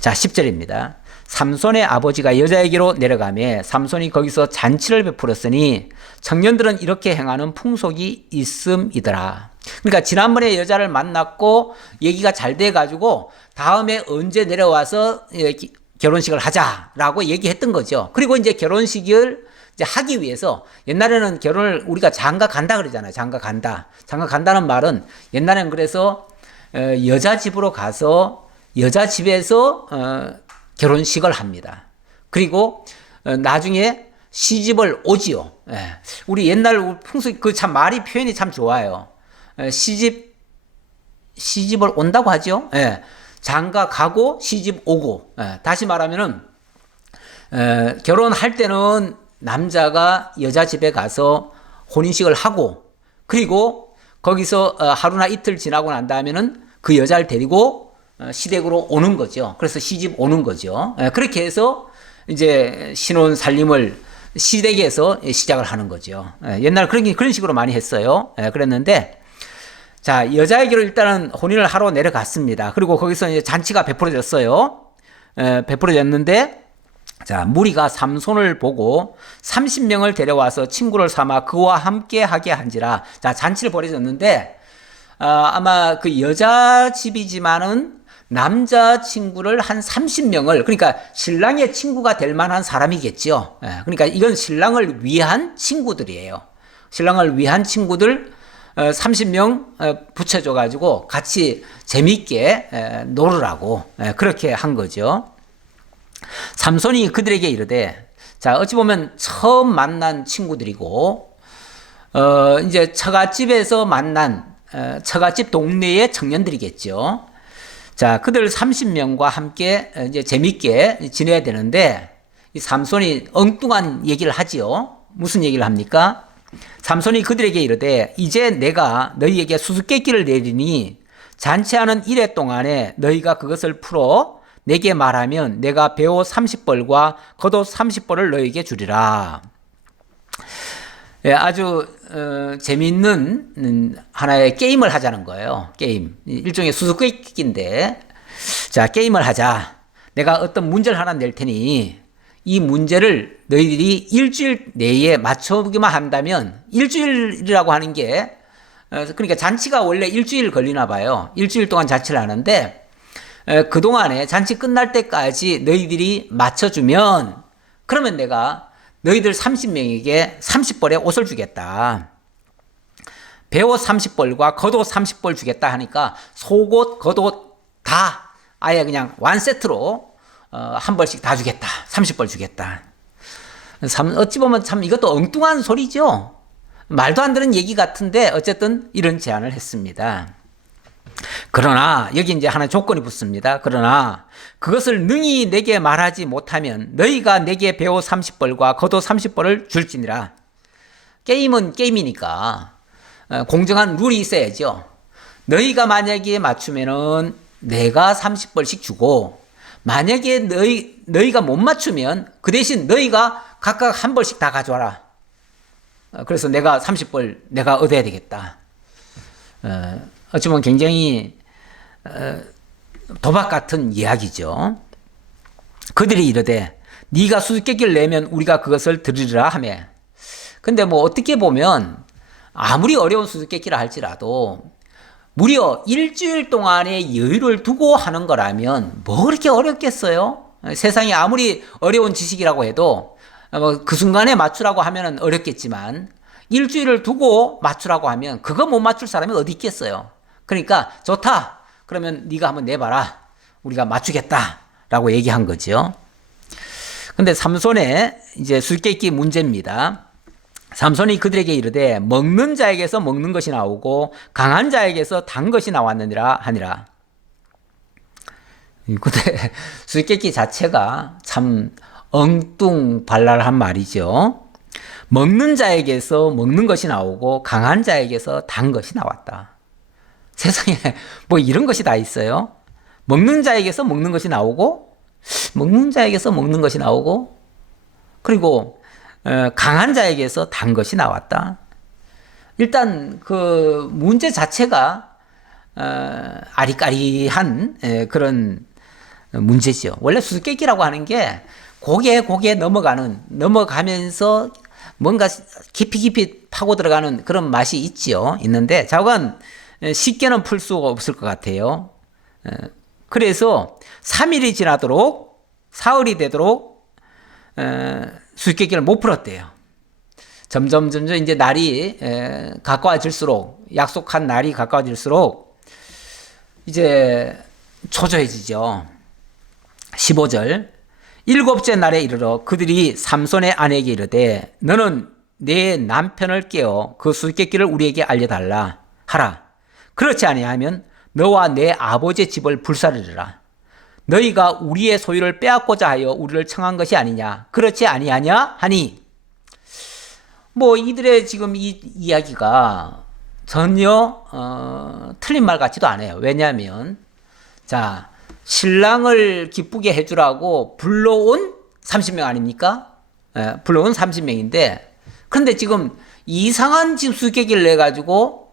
자, 10절입니다. 삼손의 아버지가 여자에게로 내려가매 삼손이 거기서 잔치를 베풀었으니 청년들은 이렇게 행하는 풍속이 있음이더라. 그러니까 지난번에 여자를 만났고 얘기가 잘 돼가지고 다음에 언제 내려와서 결혼식을 하자라고 얘기했던 거죠. 그리고 이제 결혼식을 이제 하기 위해서 옛날에는 결혼을 우리가 장가 간다 그러잖아요. 장가 간다. 장가 간다는 말은 옛날에는 그래서 여자 집으로 가서 여자 집에서 결혼식을 합니다. 그리고 나중에 시집을 오지요. 우리 옛날 풍습 그 참 말이 표현이 참 좋아요. 시집을 온다고 하죠. 장가 가고 시집 오고. 다시 말하면은 결혼할 때는 남자가 여자 집에 가서 혼인식을 하고 그리고 거기서 하루나 이틀 지나고 난 다음에는 그 여자를 데리고 시댁으로 오는 거죠. 그래서 시집 오는 거죠. 그렇게 해서 이제 신혼 살림을 시댁에서 시작을 하는 거죠. 옛날 그런 식으로 많이 했어요. 그랬는데 자, 여자에게로 일단은 혼인을 하러 내려갔습니다. 그리고 거기서 이제 잔치가 베풀어졌어요. 베풀어졌는데 자, 무리가 삼손을 보고 30명을 데려와서 친구를 삼아 그와 함께 하게 한지라. 자, 잔치를 벌여졌는데 아마 그 여자 집이지만은 남자 친구를 한 30명을 그러니까 신랑의 친구가 될 만한 사람이겠죠. 그러니까 이건 신랑을 위한 친구들이에요. 신랑을 위한 친구들 30명 붙여줘가지고 같이 재밌게 놀으라고 그렇게 한 거죠. 삼손이 그들에게 이르되 자 어찌 보면 처음 만난 친구들이고 이제 처갓집에서 만난 처갓집 동네의 청년들이겠죠. 자 그들 30명과 함께 이제 재밌게 지내야 되는데 이 삼손이 엉뚱한 얘기를 하지요. 무슨 얘기를 합니까? 삼손이 그들에게 이르되 이제 내가 너희에게 수수께끼를 내리니 잔치하는 이래 동안에 너희가 그것을 풀어 내게 말하면 내가 배옷 30벌과 겉옷 30벌을 너희에게 주리라. 아주 재미있는 하나의 게임을 하자는 거예요. 게임. 일종의 수수께끼인데 자 게임을 하자. 내가 어떤 문제를 하나 낼 테니 이 문제를 너희들이 일주일 내에 맞춰보기만 한다면 일주일이라고 하는 게 그러니까 잔치가 원래 일주일 걸리나 봐요. 일주일 동안 잔치를 하는데 그동안에 잔치 끝날 때까지 너희들이 맞춰주면 그러면 내가 너희들 30명에게 30벌의 옷을 주겠다. 배옷 30벌과 겉옷 30벌 주겠다 하니까 속옷, 겉옷 다 아예 그냥 완세트로 한 벌씩 다 주겠다. 30벌 주겠다. 어찌 보면 참 이것도 엉뚱한 소리죠. 말도 안 되는 얘기 같은데 어쨌든 이런 제안을 했습니다. 그러나 여기 이제 하나 조건이 붙습니다. 그러나 그것을 능히 내게 말하지 못하면 너희가 내게 배옷 30벌과 겉옷 30벌을 줄지니라. 게임은 게임이니까 공정한 룰이 있어야죠. 너희가 만약에 맞추면은 내가 30벌씩 주고 만약에 너희가 못 맞추면 그 대신 너희가 각각 한 벌씩 다 가져와라. 그래서 내가 30벌 내가 얻어야 되겠다. 어찌 보면 굉장히 도박 같은 이야기죠. 그들이 이르되 네가 수수께끼를 내면 우리가 그것을 드리리라 하며. 근데 뭐 어떻게 보면 아무리 어려운 수수께끼라 할지라도 무려 일주일 동안의 여유를 두고 하는 거라면 뭐 그렇게 어렵겠어요? 세상에 아무리 어려운 지식이라고 해도 그 순간에 맞추라고 하면 어렵겠지만 일주일을 두고 맞추라고 하면 그거 못 맞출 사람이 어디 있겠어요? 그러니까 좋다. 그러면 네가 한번 내봐라. 우리가 맞추겠다라고 얘기한 거죠. 근데 삼손의 이제 수수께끼 문제입니다. 삼손이 그들에게 이르되 먹는 자에게서 먹는 것이 나오고 강한 자에게서 단 것이 나왔느니라 하니라. 근데 수수께끼 자체가 참 엉뚱발랄한 말이죠. 먹는 자에게서 먹는 것이 나오고 강한 자에게서 단 것이 나왔다. 세상에 뭐 이런 것이 다 있어요? 먹는 자에게서 먹는 것이 나오고 먹는 자에게서 먹는 것이 나오고 그리고 강한 자에게서 단 것이 나왔다. 일단 그 문제 자체가 아리까리한 그런 문제죠. 원래 수수께끼라고 하는 게 고개 넘어가면서 뭔가 깊이 파고 들어가는 그런 맛이 있죠. 있는데 저건 쉽게는 풀 수가 없을 것 같아요. 그래서 3일이 지나도록 사흘이 되도록 수수께끼를 못 풀었대요. 점점 이제 날이 가까워질수록 약속한 날이 가까워질수록 이제 초조해지죠. 15절 일곱째 날에 이르러 그들이 삼손의 아내에게 이르되 너는 내 남편을 깨어 그 수수께끼를 우리에게 알려달라 하라. 그렇지 아니하면 너와 내 아버지의 집을 불사르리라. 너희가 우리의 소유를 빼앗고자 하여 우리를 청한 것이 아니냐. 그렇지 아니하냐 하니. 뭐 이들의 지금 이 이야기가 전혀 틀린 말 같지도 않아요. 왜냐하면 자 신랑을 기쁘게 해주라고 불러온 30명 아닙니까? 불러온 30명인데 그런데 지금 이상한 지금 수수께끼를 내가지고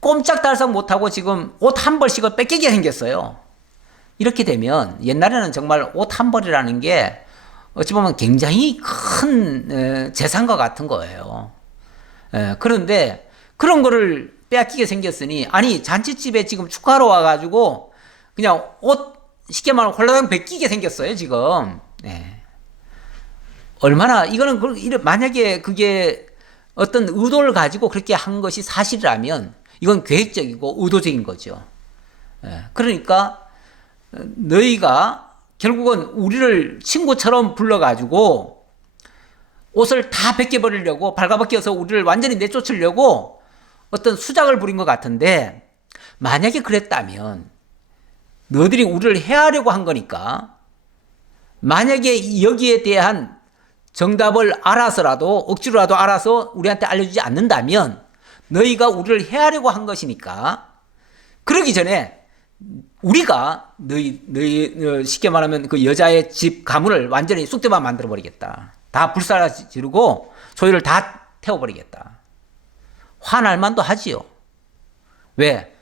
꼼짝달싹 못하고 지금 옷 한 벌씩을 뺏기게 생겼어요. 이렇게 되면 옛날에는 정말 옷 한 벌이라는 게 어찌 보면 굉장히 큰 재산과 같은 거예요. 그런데 그런 거를 빼앗기게 생겼으니 아니 잔치집에 지금 축하하러 와가지고 그냥 옷 쉽게 말하면 홀라당 베끼게 생겼어요 지금. 얼마나 이거는 만약에 그게 어떤 의도를 가지고 그렇게 한 것이 사실이라면 이건 계획적이고 의도적인 거죠. 그러니까 너희가 결국은 우리를 친구처럼 불러가지고 옷을 다 벗겨버리려고 발가벗겨서 우리를 완전히 내쫓으려고 어떤 수작을 부린 것 같은데 만약에 그랬다면 너희들이 우리를 해하려고 한 거니까 만약에 여기에 대한 정답을 알아서라도 억지로라도 알아서 우리한테 알려주지 않는다면 너희가 우리를 해하려고 한 것이니까 그러기 전에 우리가 너희 쉽게 말하면 그 여자의 집 가문을 완전히 쑥대밭 만들어 버리겠다. 다 불살라 지르고 소유를 다 태워버리겠다. 화날 만도 하지요. 왜?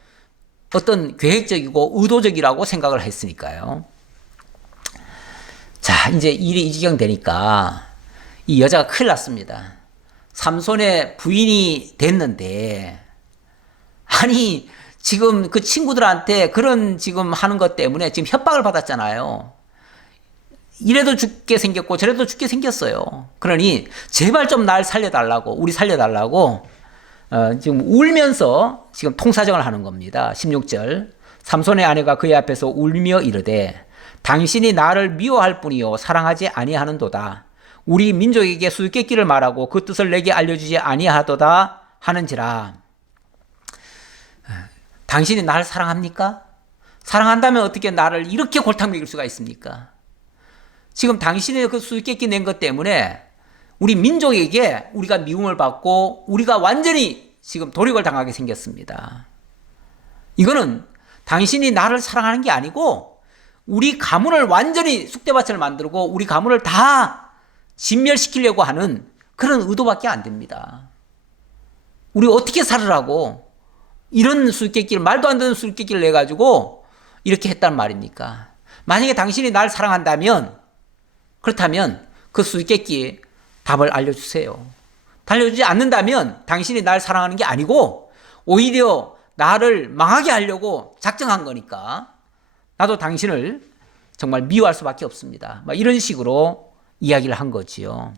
어떤 계획적이고 의도적이라고 생각을 했으니까요. 자, 이제 일이 이 지경 되니까 이 여자가 큰일 났습니다. 삼손의 부인이 됐는데 아니 지금 그 친구들한테 그런 지금 하는 것 때문에 지금 협박을 받았잖아요. 이래도 죽게 생겼고 저래도 죽게 생겼어요. 그러니 제발 좀 날 살려달라고 우리 살려달라고 지금 울면서 지금 통사정을 하는 겁니다. 16절 삼손의 아내가 그의 앞에서 울며 이르되 당신이 나를 미워할 뿐이요 사랑하지 아니하는도다. 우리 민족에게 수수께끼를 말하고 그 뜻을 내게 알려주지 아니하도다 하는지라. 당신이 나를 사랑합니까? 사랑한다면 어떻게 나를 이렇게 골탕 먹일 수가 있습니까? 지금 당신의 그 수수께끼 낸 것 때문에 우리 민족에게 우리가 미움을 받고 우리가 완전히 지금 도륙을 당하게 생겼습니다. 이거는 당신이 나를 사랑하는 게 아니고 우리 가문을 완전히 쑥대밭을 만들고 우리 가문을 다 진멸시키려고 하는 그런 의도밖에 안 됩니다. 우리 어떻게 살으라고 이런 수수께끼를, 말도 안 되는 수수께끼를 내가지고 이렇게 했단 말입니까? 만약에 당신이 날 사랑한다면, 그렇다면 그 수수께끼 답을 알려주세요. 알려주지 않는다면 당신이 날 사랑하는 게 아니고 오히려 나를 망하게 하려고 작정한 거니까 나도 당신을 정말 미워할 수밖에 없습니다. 막 이런 식으로 이야기를 한 거지요.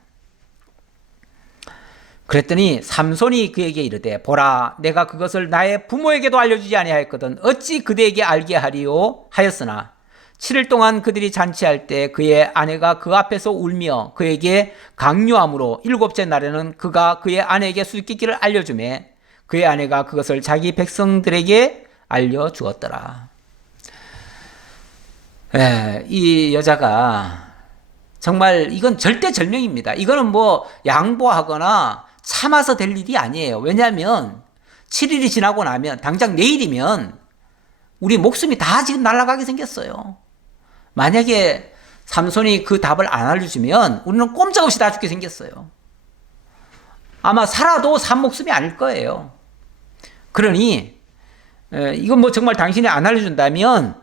그랬더니 삼손이 그에게 이르되 보라 내가 그것을 나의 부모에게도 알려주지 아니하였거든 어찌 그대에게 알게 하리요 하였으나 7일 동안 그들이 잔치할 때 그의 아내가 그 앞에서 울며 그에게 강요함으로 7째 날에는 그가 그의 아내에게 수수께끼를 알려주매 그의 아내가 그것을 자기 백성들에게 알려주었더라. 이 여자가 정말 이건 절대절명입니다. 이거는 뭐 양보하거나 참아서 될 일이 아니에요. 왜냐하면 7일이 지나고 나면 당장 내일이면 우리 목숨이 다 지금 날아가게 생겼어요. 만약에 삼손이 그 답을 안 알려주면 우리는 꼼짝없이 다 죽게 생겼어요. 아마 살아도 산 목숨이 아닐 거예요. 그러니 이건 뭐 정말 당신이 안 알려준다면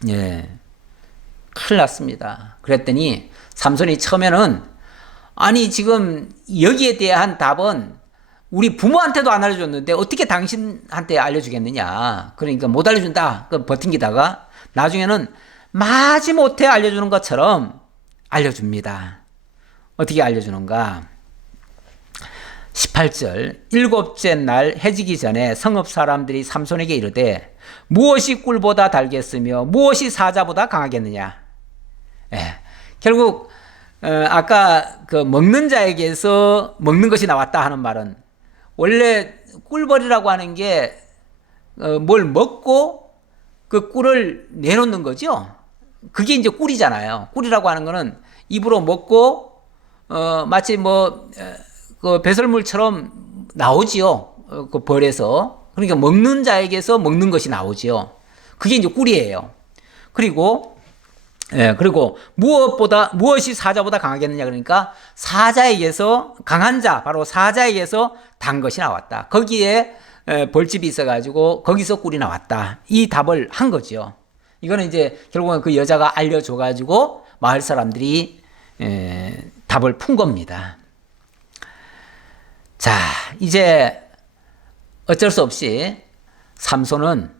큰일 났습니다. 그랬더니 삼손이 처음에는 아니 지금 여기에 대한 답은 우리 부모한테도 안 알려줬는데 어떻게 당신한테 알려주겠느냐. 그러니까 못 알려준다. 그 버팅기다가 나중에는 마지못해 알려주는 것처럼 알려줍니다. 어떻게 알려주는가. 18절 7째 날 해지기 전에 성읍 사람들이 삼손에게 이르되 무엇이 꿀보다 달겠으며 무엇이 사자보다 강하겠느냐. 결국 아까 그 먹는 자에게서 먹는 것이 나왔다 하는 말은 원래 꿀벌이라고 하는 게 뭘 먹고 그 꿀을 내놓는 거죠. 그게 이제 꿀이잖아요. 꿀이라고 하는 거는 입으로 먹고 마치 뭐 그 배설물처럼 나오지요. 그 벌에서. 그러니까 먹는 자에게서 먹는 것이 나오지요. 그게 이제 꿀이에요. 그리고 무엇이 사자보다 강하겠느냐. 그러니까 사자에게서, 강한 자, 바로 사자에게서 단 것이 나왔다. 거기에 벌집이 있어가지고 거기서 꿀이 나왔다. 이 답을 한 거죠. 이거는 이제 결국은 그 여자가 알려줘가지고 마을 사람들이 답을 푼 겁니다. 자, 이제 어쩔 수 없이 삼손은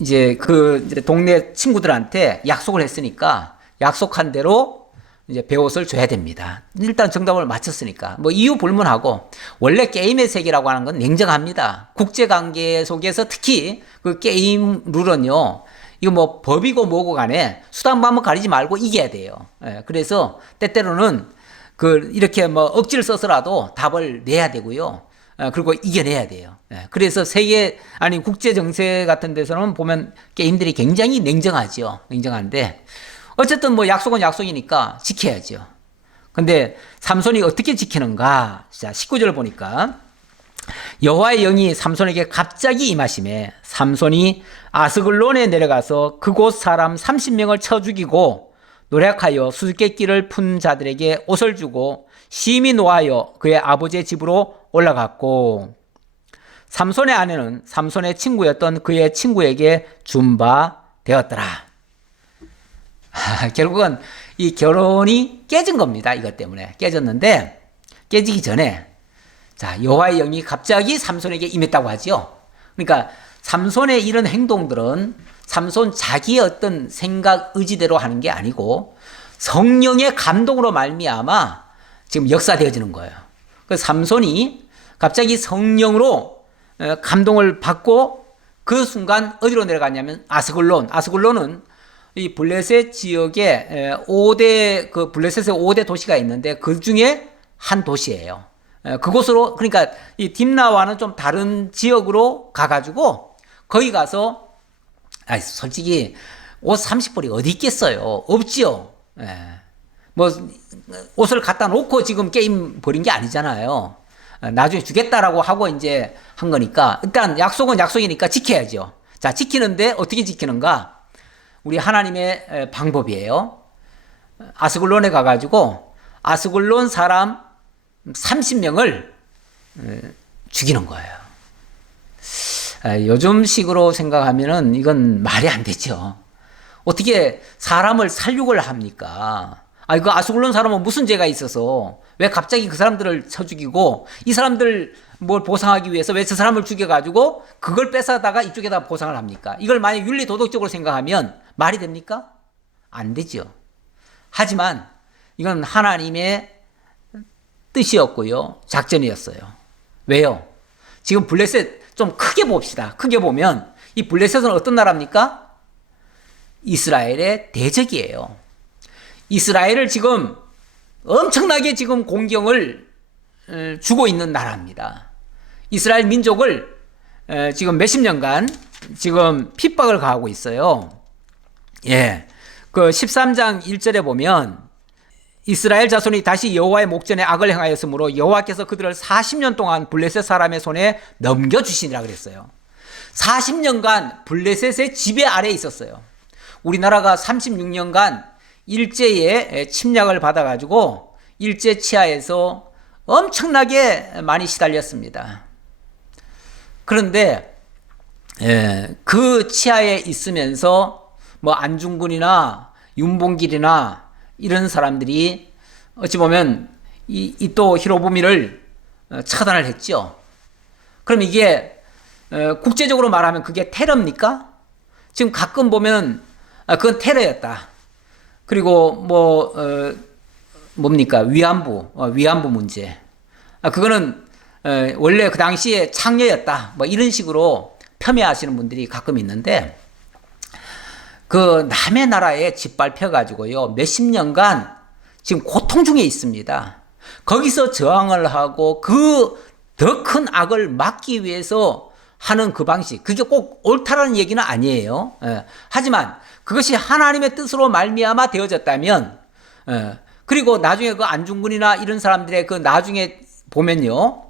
이제 이제 동네 친구들한테 약속을 했으니까 약속한 대로 이제 배옷을 줘야 됩니다. 일단 정답을 맞췄으니까 뭐 이유 불문하고 원래 게임의 세계라고 하는 건 냉정합니다. 국제 관계 속에서 특히 그 게임 룰은요. 이거 뭐 법이고 뭐고 간에 수단방법 가리지 말고 이겨야 돼요. 그래서 때때로는 이렇게 뭐 억지를 써서라도 답을 내야 되고요. 그리고 이겨내야 돼요. 그래서 국제 정세 같은 데서는 보면 게임들이 굉장히 냉정하죠. 냉정한데 어쨌든 뭐 약속은 약속이니까 지켜야죠. 근데 삼손이 어떻게 지키는가? 자, 19절 보니까 여호와의 영이 삼손에게 갑자기 임하심에 삼손이 아스글론에 내려가서 그곳 사람 30명을 쳐 죽이고 노력하여 수수께끼를 푼 자들에게 옷을 주고 심히 노하여 그의 아버지의 집으로 올라갔고 삼손의 아내는 삼손의 친구였던 그의 친구에게 준 바 되었더라. 결국은 이 결혼이 깨진 겁니다. 이것 때문에 깨졌는데 깨지기 전에 자 여호와의 영이 갑자기 삼손에게 임했다고 하죠. 그러니까 삼손의 이런 행동들은 삼손 자기의 어떤 생각 의지대로 하는 게 아니고 성령의 감동으로 말미암아 지금 역사되어지는 거예요. 그래서 삼손이 갑자기 성령으로 감동을 받고 그 순간 어디로 내려갔냐면 아스글론. 아스글론은 이 블레셋 지역에 5대 그 블레셋의 5대 도시가 있는데 그 중에 한 도시예요. 그곳으로 그러니까 이 딥나와는 좀 다른 지역으로 가가지고 거기 가서 솔직히 옷 30벌이 어디 있겠어요? 없지요. 뭐 옷을 갖다 놓고 지금 게임 벌인 게 아니잖아요. 나중에 주겠다라고 하고 이제 한 거니까 일단 약속은 약속이니까 지켜야죠. 자, 지키는데 어떻게 지키는가? 우리 하나님의 방법이에요. 아스글론에 가가지고 아스글론 사람 30명을 죽이는 거예요. 요즘식으로 생각하면은 이건 말이 안 되죠. 어떻게 사람을 살육을 합니까? 그 아스글론 사람은 무슨 죄가 있어서 왜 갑자기 그 사람들을 쳐 죽이고 이 사람들 뭘 보상하기 위해서 왜 저 사람을 죽여가지고 그걸 뺏어다가 이쪽에다 보상을 합니까? 이걸 만약 윤리 도덕적으로 생각하면 말이 됩니까? 안 되죠. 하지만 이건 하나님의 뜻이었고요. 작전이었어요. 왜요? 지금 블레셋 좀 크게 봅시다. 크게 보면 이 블레셋은 어떤 나라입니까? 이스라엘의 대적이에요. 이스라엘을 지금 엄청나게 지금 공경을 주고 있는 나라입니다. 이스라엘 민족을 지금 몇십 년간 지금 핍박을 가하고 있어요. 예. 그 13장 1절에 보면 이스라엘 자손이 다시 여호와의 목전에 악을 행하였으므로 여호와께서 그들을 40년 동안 블레셋 사람의 손에 넘겨주시니라 그랬어요. 40년간 블레셋의 지배 아래에 있었어요. 우리나라가 36년간 일제에 침략을 받아가지고 일제 치하에서 엄청나게 많이 시달렸습니다. 그런데 그 치하에 있으면서 뭐 안중근이나 윤봉길이나 이런 사람들이 어찌 보면 이또 히로부미를 차단을 했죠. 그럼 이게 국제적으로 말하면 그게 테러입니까? 지금 가끔 보면 그건 테러였다. 그리고 뭡니까? 위안부 문제. 그거는 원래 그 당시에 창녀였다. 뭐 이런 식으로 폄훼하시는 분들이 가끔 있는데 그 남의 나라에 짓밟혀 가지고요. 몇십 년간 지금 고통 중에 있습니다. 거기서 저항을 하고 그 더 큰 악을 막기 위해서 하는 그 방식. 그게 꼭 옳다라는 얘기는 아니에요. 하지만 그것이 하나님의 뜻으로 말미암아 되어졌다면 그리고 나중에 그 안중근이나 이런 사람들의 그 나중에 보면요.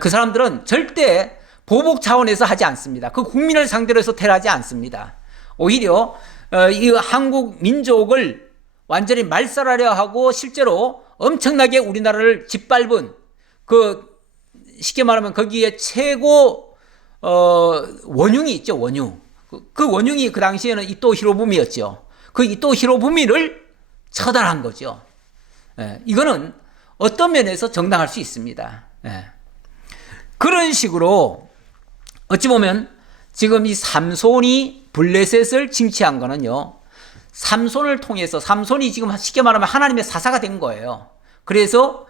그 사람들은 절대 보복 차원에서 하지 않습니다. 그 국민을 상대로 해서 테러하지 않습니다. 오히려 이 한국 민족을 완전히 말살하려 하고 실제로 엄청나게 우리나라를 짓밟은 그 쉽게 말하면 거기에 최고 원흉이 있죠. 원흉. 그 원흉이 그 당시에는 이토 히로부미였죠. 그 이토 히로부미를 처단한 거죠. 이거는 어떤 면에서 정당할 수 있습니다. 그런 식으로 어찌 보면 지금 이 삼손이 블레셋을 징치한 거는요. 삼손을 통해서 삼손이 지금 쉽게 말하면 하나님의 사사가 된 거예요. 그래서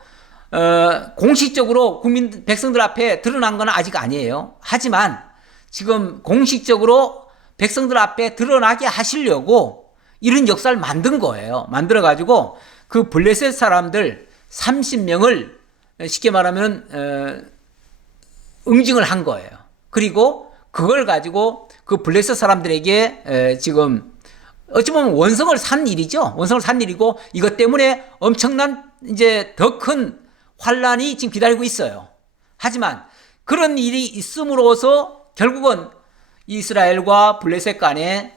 공식적으로 국민 백성들 앞에 드러난 건 아직 아니에요. 하지만 지금 공식적으로 백성들 앞에 드러나게 하시려고 이런 역사를 만든 거예요. 만들어 가지고 그 블레셋 사람들 30명을 쉽게 말하면 응징을 한 거예요. 그리고 그걸 가지고 그 블레셋 사람들에게 지금 어찌 보면 원성을 산 일이죠. 원성을 산 일이고 이것 때문에 엄청난 이제 더 큰 환란이 지금 기다리고 있어요. 하지만 그런 일이 있음으로써 결국은 이스라엘과 블레셋 간에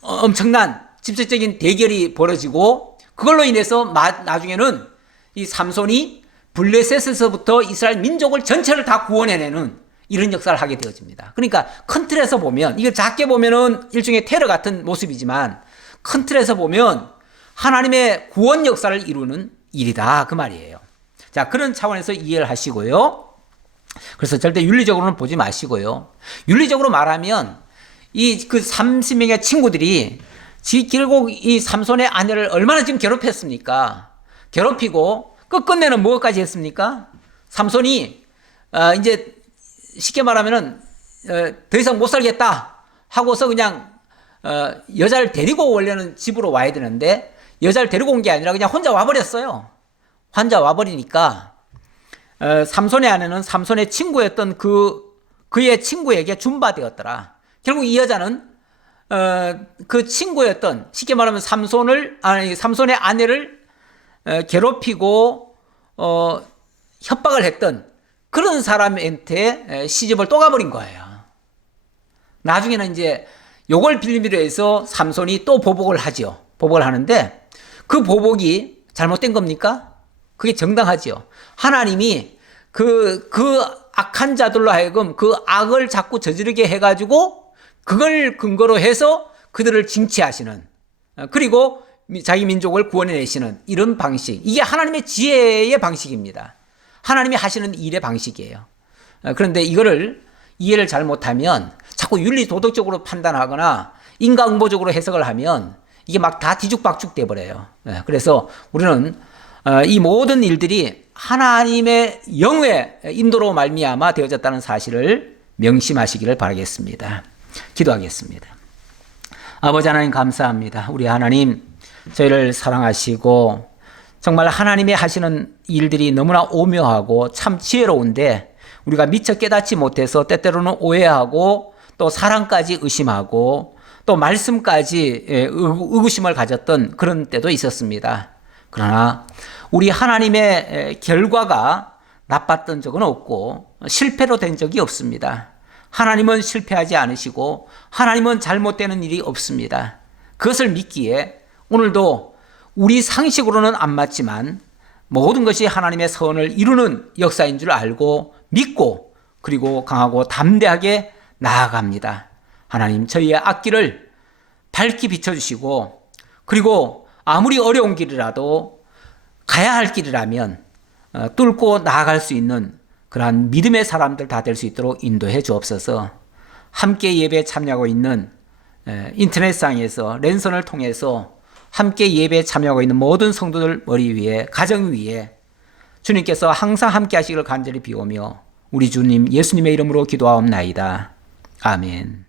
엄청난 직접적인 대결이 벌어지고 그걸로 인해서 나중에는 이 삼손이 블레셋에서부터 이스라엘 민족을 전체를 다 구원해내는 이런 역사를 하게 되어집니다. 그러니까 큰 틀에서 보면 이걸 작게 보면은 일종의 테러 같은 모습이지만 큰 틀에서 보면 하나님의 구원 역사를 이루는 일이다 그 말이에요. 자, 그런 차원에서 이해를 하시고요. 그래서 절대 윤리적으로는 보지 마시고요. 윤리적으로 말하면 이 그 30명의 친구들이 결국 이 삼손의 아내를 얼마나 지금 괴롭혔습니까? 괴롭히고 끝끝내는 뭐까지 했습니까? 삼손이 이제 쉽게 말하면은 더 이상 못 살겠다 하고서 그냥 여자를 데리고 원래는 집으로 와야 되는데 여자를 데리고 온 게 아니라 그냥 혼자 와버렸어요. 혼자 와버리니까 삼손의 아내는 삼손의 친구였던 그의 친구에게 준바되었더라. 결국 이 여자는 그 친구였던 쉽게 말하면 삼손의 아내를 괴롭히고 협박을 했던 그런 사람한테 시집을 또 가버린 거예요. 나중에는 이제 요걸 빌미로 해서 삼손이 또 보복을 하죠. 보복을 하는데 그 보복이 잘못된 겁니까? 그게 정당하죠. 하나님이 그 악한 자들로 하여금 그 악을 자꾸 저지르게 해가지고 그걸 근거로 해서 그들을 징치하시는, 그리고 자기 민족을 구원해내시는 이런 방식, 이게 하나님의 지혜의 방식입니다. 하나님이 하시는 일의 방식이에요. 그런데 이거를 이해를 잘못하면 자꾸 윤리 도덕적으로 판단하거나 인과응보적으로 해석을 하면 이게 막 다 뒤죽박죽 돼버려요. 그래서 우리는 이 모든 일들이 하나님의 영의 인도로 말미암아 되어졌다는 사실을 명심하시기를 바라겠습니다. 기도하겠습니다. 아버지 하나님 감사합니다. 우리 하나님 저희를 사랑하시고 정말 하나님의 하시는 일들이 너무나 오묘하고 참 지혜로운데 우리가 미처 깨닫지 못해서 때때로는 오해하고 또 사랑까지 의심하고 또 말씀까지 의구심을 가졌던 그런 때도 있었습니다. 그러나 우리 하나님의 결과가 나빴던 적은 없고 실패로 된 적이 없습니다. 하나님은 실패하지 않으시고 하나님은 잘못되는 일이 없습니다. 그것을 믿기에 오늘도 우리 상식으로는 안 맞지만 모든 것이 하나님의 선을 이루는 역사인 줄 알고 믿고 그리고 강하고 담대하게 나아갑니다. 하나님 저희의 앞길을 밝히 비춰주시고 그리고 아무리 어려운 길이라도 가야 할 길이라면 뚫고 나아갈 수 있는 그러한 믿음의 사람들 다 될 수 있도록 인도해 주옵소서. 함께 예배에 참여하고 있는 인터넷상에서 랜선을 통해서 함께 예배에 참여하고 있는 모든 성도들 머리 위에 가정 위에 주님께서 항상 함께 하시기를 간절히 비오며 우리 주님 예수님의 이름으로 기도하옵나이다. 아멘.